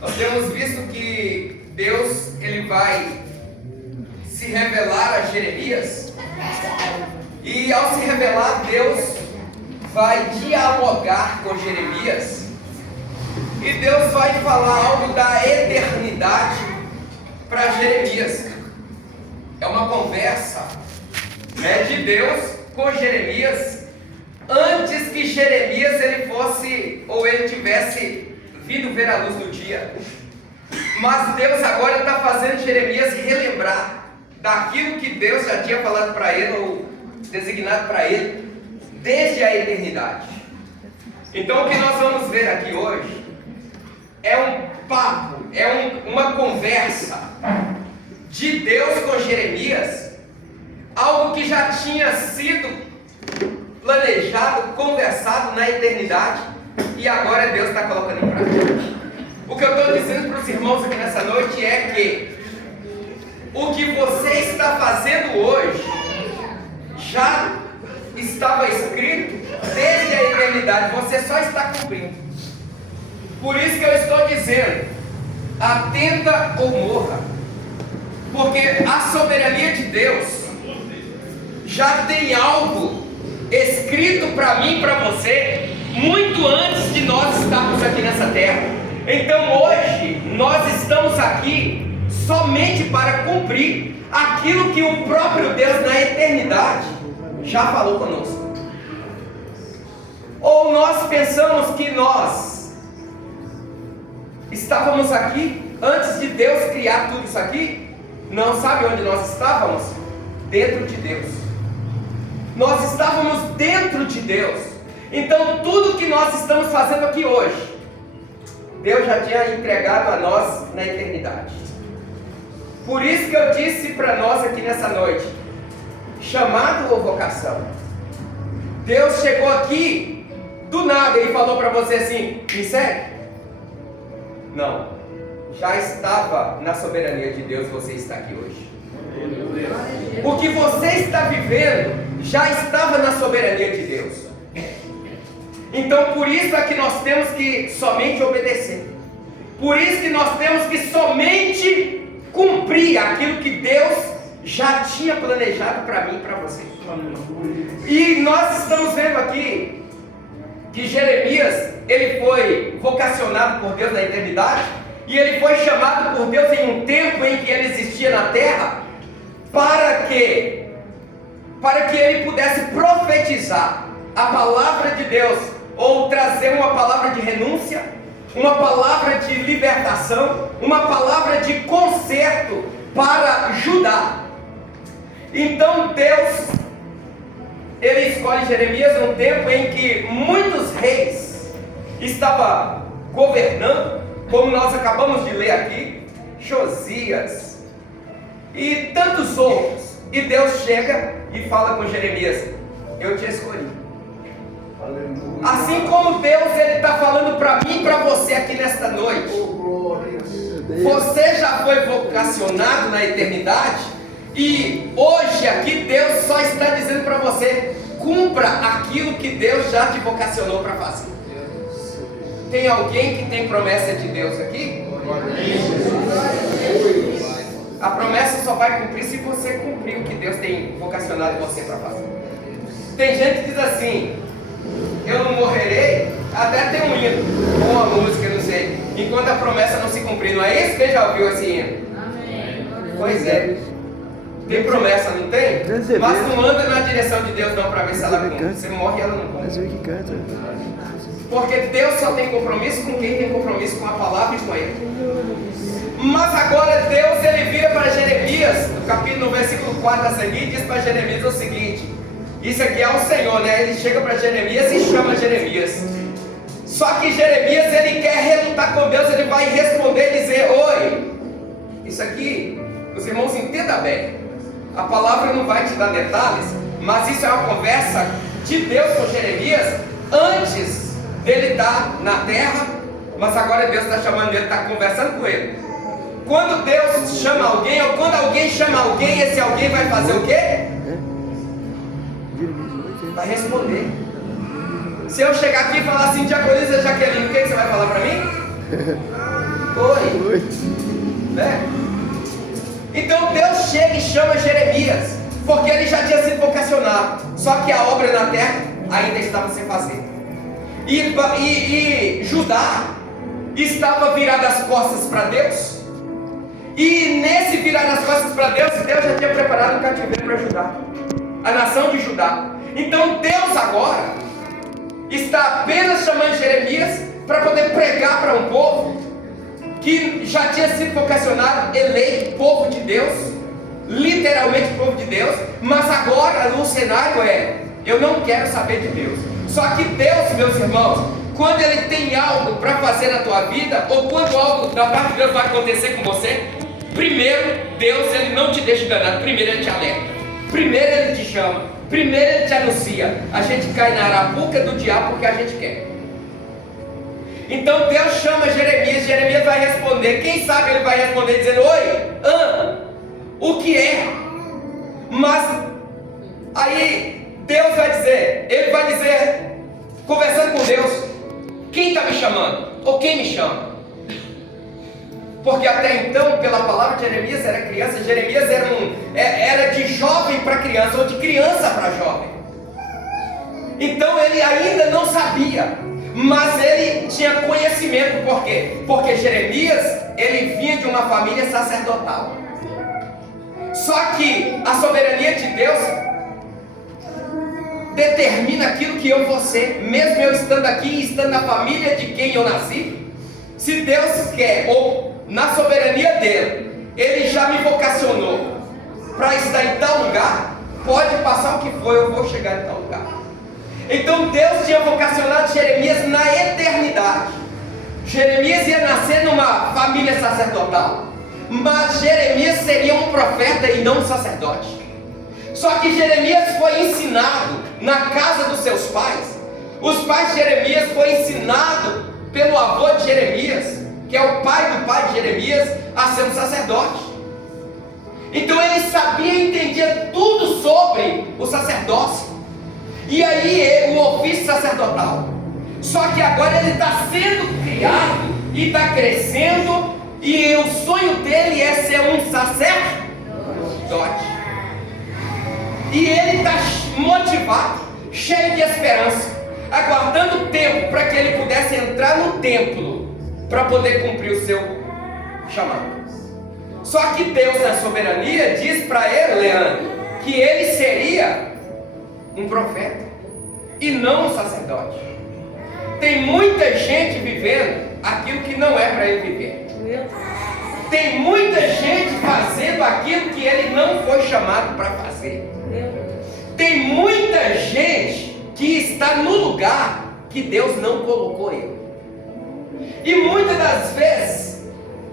Nós temos visto que Deus ele vai se revelar a Jeremias, e ao se revelar, Deus vai dialogar com Jeremias, e Deus vai falar algo da eternidade para Jeremias. É uma conversa, de Deus com Jeremias, antes que Jeremias ele fosse, ou ele tivesse vindo ver a luz do dia. Mas Deus agora está fazendo Jeremias relembrar daquilo que Deus já tinha falado para ele, ou designado para ele, desde a eternidade. Então o que nós vamos ver aqui hoje é um papo, uma conversa de Deus com Jeremias, algo que já tinha sido planejado, conversado na eternidade, e agora Deus está colocando em prática. O que eu estou dizendo para os irmãos aqui nessa noite é que o que você está fazendo hoje já estava escrito desde a eternidade, você só está cumprindo. Por isso que eu estou dizendo, atenta ou morra, porque a soberania de Deus já tem algo escrito para mim e para você, muito antes de nós estarmos aqui nessa terra. Então hoje nós estamos aqui somente para cumprir aquilo que o próprio Deus na eternidade já falou conosco. Ou nós pensamos que nós estávamos aqui antes de Deus criar tudo isso aqui? Não, sabe onde nós estávamos? Dentro de Deus. Nós estávamos dentro de Deus. Então tudo que nós estamos fazendo aqui hoje, Deus já tinha entregado a nós na eternidade. Por isso que eu disse para nós aqui nessa noite, chamado ou vocação. Deus chegou aqui do nada e falou para você assim: me segue? Não, já estava na soberania de Deus, você está aqui hoje. O que você está vivendo já estava na soberania de Deus. Então por isso é que nós temos que somente obedecer. Por isso que nós temos que somente cumprir aquilo que Deus já tinha planejado para mim e para você. E nós estamos vendo aqui que Jeremias, ele foi vocacionado por Deus na eternidade, e ele foi chamado por Deus em um tempo em que ele existia na terra, para que ele pudesse profetizar a palavra de Deus, ou trazer uma palavra de renúncia, uma palavra de libertação, uma palavra de conserto para Judá. Então Deus, ele escolhe Jeremias num tempo em que muitos reis estavam governando, como nós acabamos de ler aqui, Josias e tantos outros. E Deus chega e fala com Jeremias: eu te escolhi. Assim como Deus está falando para mim e para você aqui nesta noite. Você já foi vocacionado na eternidade, e hoje aqui Deus só está dizendo para você: cumpra aquilo que Deus já te vocacionou para fazer. Tem alguém que tem promessa de Deus aqui? A promessa só vai cumprir se você cumprir o que Deus tem vocacionado você para fazer. Tem gente que diz assim: eu não morrerei, até tem um hino, ou uma música, não sei, enquanto a promessa não se cumprir. Não é isso? Quem já ouviu esse hino? Amém. Pois é. Tem promessa, não tem? Mas não anda na direção de Deus não, para ver se ela cumpre. Você morre e ela não cumpre. Porque Deus só tem compromisso com quem tem compromisso com a palavra e com Ele. Mas agora Deus, ele vira para Jeremias, no versículo 4 a seguir, diz para Jeremias o seguinte: isso aqui é o Senhor, né? Ele chega para Jeremias e chama Jeremias. Só que Jeremias, ele quer relutar com Deus, ele vai responder e dizer: oi, isso aqui, os irmãos entendam bem, a palavra não vai te dar detalhes, mas isso é uma conversa de Deus com Jeremias, antes dele estar na terra, mas agora Deus está chamando ele, está conversando com ele. Quando Deus chama alguém, ou quando alguém chama alguém, esse alguém vai fazer o quê? Vai responder. Se eu chegar aqui e falar assim: diaconisa Jaqueline, o que você vai falar para mim? Oi. Né? Então Deus chega e chama Jeremias, porque ele já tinha sido vocacionado, só que a obra na terra ainda estava sem fazer. E Judá estava virado as costas para Deus, e nesse virar as costas para Deus, Deus já tinha preparado um cativeiro para Judá, a nação de Judá. Então Deus agora está apenas chamando Jeremias para poder pregar para um povo que já tinha sido vocacionado, eleito, povo de Deus, literalmente povo de Deus, mas agora o cenário é: eu não quero saber de Deus. Só que Deus, meus irmãos, quando Ele tem algo para fazer na tua vida, ou quando algo da parte de Deus vai acontecer com você, primeiro Deus, Ele não te deixa enganado, primeiro Ele te alerta, primeiro Ele te chama, primeiro Ele te anuncia. A gente cai na arapuca do diabo porque a gente quer. Então Deus chama Jeremias, Jeremias vai responder. Quem sabe ele vai responder dizendo: oi, o que é? Mas aí Deus vai dizer, ele vai dizer, conversando com Deus: quem está me chamando? Ou quem me chama? Porque até então, pela palavra de Jeremias, era criança. Jeremias era de jovem para criança, ou de criança para jovem. Então ele ainda não sabia, mas ele tinha conhecimento. Por quê? Porque Jeremias, ele vinha de uma família sacerdotal. Só que a soberania de Deus determina aquilo que eu vou ser, mesmo eu estando aqui e estando na família de quem eu nasci. Se Deus quer, ou na soberania dele, Ele já me vocacionou para estar em tal lugar, pode passar o que for, eu vou chegar em tal lugar. Então Deus tinha vocacionado Jeremias na eternidade. Jeremias ia nascer numa família sacerdotal, mas Jeremias seria um profeta e não um sacerdote. Só que Jeremias foi ensinado na casa dos seus pais. Os pais de Jeremias foi ensinado pelo avô de Jeremias, que é o pai do pai de Jeremias, a ser um sacerdote. Então ele sabia e entendia tudo sobre o sacerdócio. E aí o ofício sacerdotal. Só que agora ele está sendo criado e está crescendo, e o sonho dele é ser um sacerdote. E ele está motivado, cheio de esperança, aguardando o tempo para que ele pudesse entrar no templo para poder cumprir o seu chamado. Só que Deus, na soberania, diz para ele, Leandro, que ele seria um profeta e não um sacerdote. Tem muita gente vivendo aquilo que não é para ele viver. Tem muita gente fazendo aquilo que ele não foi chamado para fazer. Tem muita gente que está no lugar que Deus não colocou ele. E muitas das vezes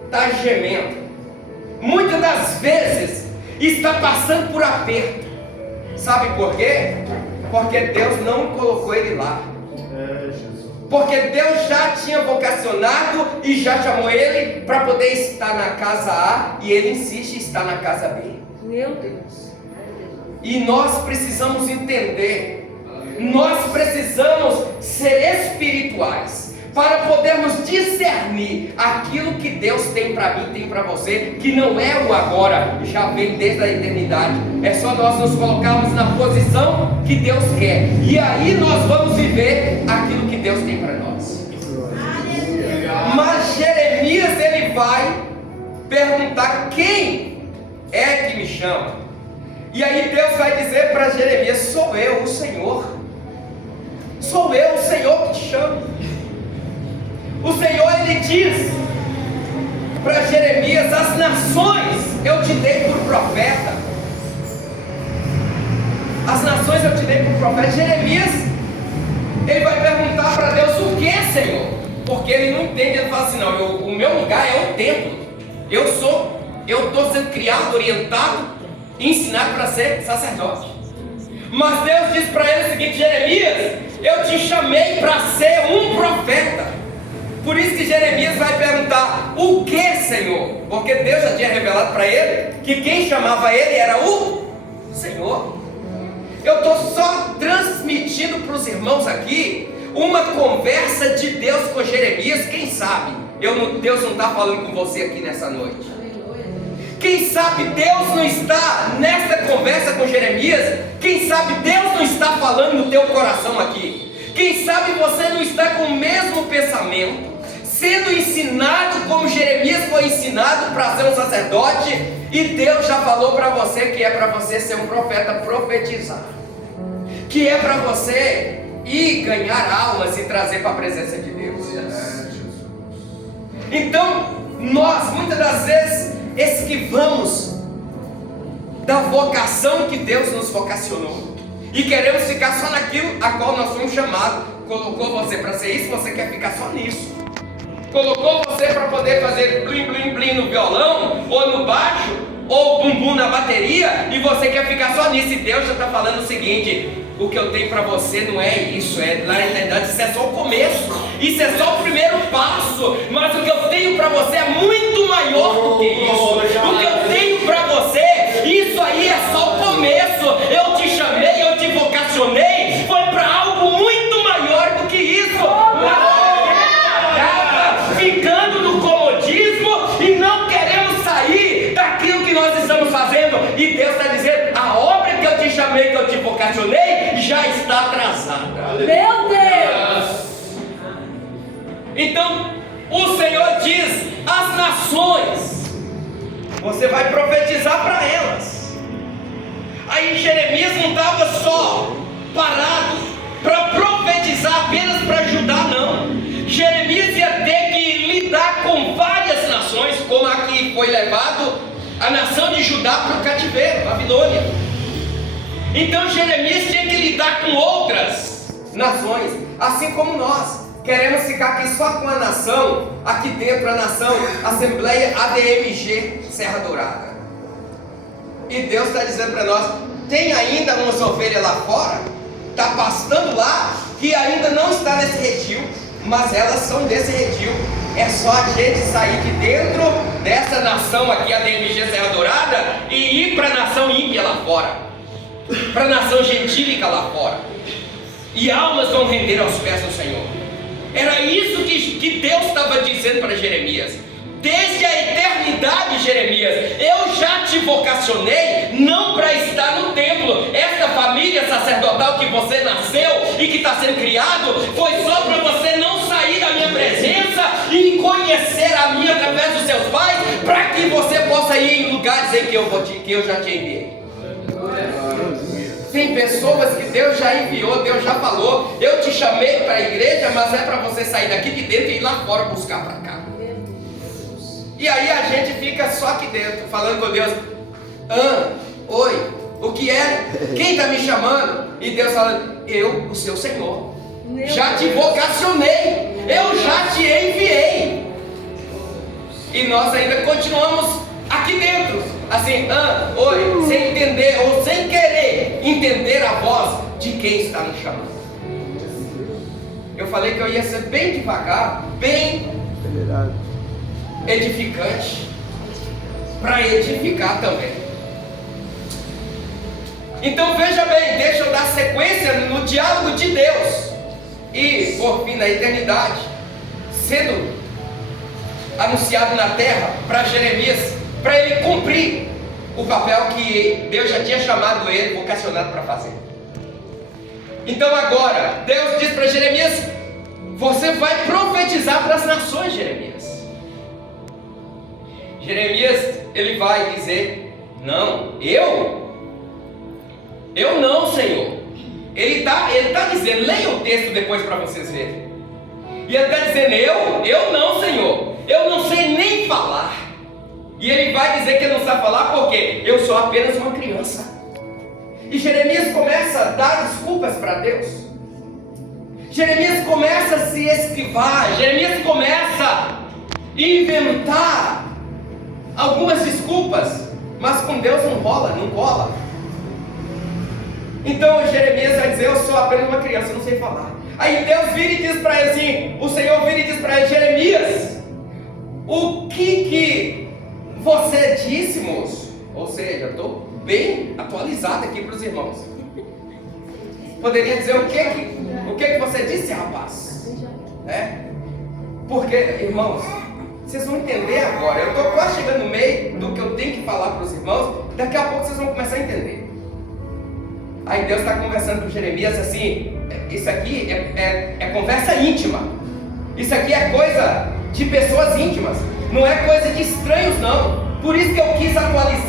está gemendo. Muitas das vezes está passando por aperto. Sabe por quê? Porque Deus não colocou ele lá. Porque Deus já tinha vocacionado e já chamou ele para poder estar na casa A, e ele insiste em estar na casa B. Meu Deus. E nós precisamos entender, nós precisamos ser espirituais para podermos discernir aquilo que Deus tem para mim, tem para você, que não é o agora, já vem desde a eternidade. É só nós nos colocarmos na posição que Deus quer, e aí nós vamos viver aquilo que Deus tem para nós. Mas Jeremias, ele vai perguntar: quem é que me chama? E aí Deus vai dizer para Jeremias: sou eu, o Senhor. Sou eu, o Senhor, que te chamo. O Senhor, ele diz para Jeremias: as nações eu te dei por profeta. As nações eu te dei por profeta. Jeremias, ele vai perguntar para Deus: o que, Senhor? Porque ele não entende. Ele fala assim: não, o meu lugar é o templo. Eu estou sendo criado, orientado, ensinado para ser sacerdote. Mas Deus diz para ele o seguinte: Jeremias, eu te chamei para ser um profeta. Por isso que Jeremias vai perguntar: o que, Senhor? Porque Deus já tinha revelado para ele que quem chamava ele era o Senhor. Eu estou só transmitindo para os irmãos aqui uma conversa de Deus com Jeremias. Quem sabe Deus não está falando com você aqui nessa noite? Quem sabe Deus não está nesta conversa com Jeremias? Quem sabe Deus não está falando no teu coração aqui? Quem sabe você não está com o mesmo pensamento, sendo ensinado como Jeremias foi ensinado para ser um sacerdote, e Deus já falou para você que é para você ser um profeta, profetizar, que é para você ir ganhar almas e trazer para a presença de Deus. Então, nós muitas das vezes esquivamos da vocação que Deus nos vocacionou e queremos ficar só naquilo a qual nós fomos chamados. Colocou você para ser isso, você quer ficar só nisso. Colocou você para poder fazer blim blim blim no violão ou no baixo ou bumbum na bateria, e você quer ficar só nisso. E Deus já está falando o seguinte: o que eu tenho para você não é isso, na realidade isso é só o começo, isso é só o primeiro passo, mas o que eu tenho para você é muito maior do que isso. O que eu tenho para você, isso aí é só o começo. Eu te chamei, eu te vocacionei, foi para algo muito maior do que isso. Ficando no comodismo e não queremos sair daquilo que nós estamos fazendo, e Deus está dizendo: a obra que eu te chamei, que eu te vocacionei, já está atrasada. Meu Deus! Então o Senhor diz: as nações, você vai profetizar para elas. Aí Jeremias não estava só parado para profetizar apenas para Judá, não. Jeremias ia ter que lidar com várias nações, como a que foi levado a nação de Judá para o cativeiro, Babilônia. Então Jeremias tinha que lidar com outras nações, assim como nós queremos ficar aqui só com a nação, aqui dentro a nação Assembleia ADMG Serra Dourada. E Deus está dizendo para nós: tem ainda umas ovelhas lá fora, está pastando lá, que ainda não está nesse redil, mas elas são desse redil. É só a gente sair de dentro dessa nação aqui, a DMG Serra Dourada, e ir para a nação ímpia lá fora, para a nação gentílica lá fora, e almas vão render aos pés do Senhor. Era isso que Deus estava dizendo para Jeremias. Desde a eternidade, Jeremias, eu já te vocacionei não para estar no templo. Esta família sacerdotal que você nasceu e que está sendo criado foi só para você não sair da minha presença e conhecer a mim através dos seus pais, para que você possa ir em lugares em que eu já te enviei. Tem pessoas que Deus já enviou, Deus já falou: eu te chamei para a igreja, mas é para você sair daqui de dentro e ir lá fora buscar para cá. E aí a gente fica só aqui dentro, falando com Deus: oi, o que é? Quem está me chamando? E Deus falando: eu, o seu Senhor, já te vocacionei, eu já te enviei. E nós ainda continuamos aqui dentro, assim, oi, sem entender ou sem querer entender a voz de quem está nos chamando. Eu falei que eu ia ser bem devagar, bem edificante, para edificar também. Então veja bem, deixa eu dar sequência no diálogo de Deus, e por fim, na eternidade, sendo anunciado na terra para Jeremias, para ele cumprir o papel que Deus já tinha chamado ele, vocacionado para fazer. Então agora, Deus diz para Jeremias: você vai profetizar para as nações, Jeremias. Jeremias, ele vai dizer: não, eu não, Senhor. Ele está dizendo, leia o texto depois para vocês verem. E ele está dizendo: eu não, Senhor, eu não sei nem falar. E ele vai dizer que ele não sabe falar porque eu sou apenas uma criança. E Jeremias começa a dar desculpas para Deus. Jeremias começa a se esquivar. Jeremias começa a inventar algumas desculpas, mas com Deus não rola, não cola. Então Jeremias vai dizer: eu sou apenas uma criança, eu não sei falar. Aí Deus vira e diz para ele assim, o Senhor vira e diz para ele: Jeremias, o que você disse, moço? Ou seja, eu estou bem atualizado aqui para os irmãos. Poderia dizer: o que você disse, rapaz? Porque, irmãos, Vocês vão entender agora. Eu estou quase chegando no meio do que eu tenho que falar para os irmãos. Daqui a pouco vocês vão começar a entender. Aí Deus está conversando com Jeremias assim: isso aqui é conversa íntima. Isso aqui é coisa de pessoas íntimas. Não é coisa de estranhos, não. Por isso que eu quis atualizar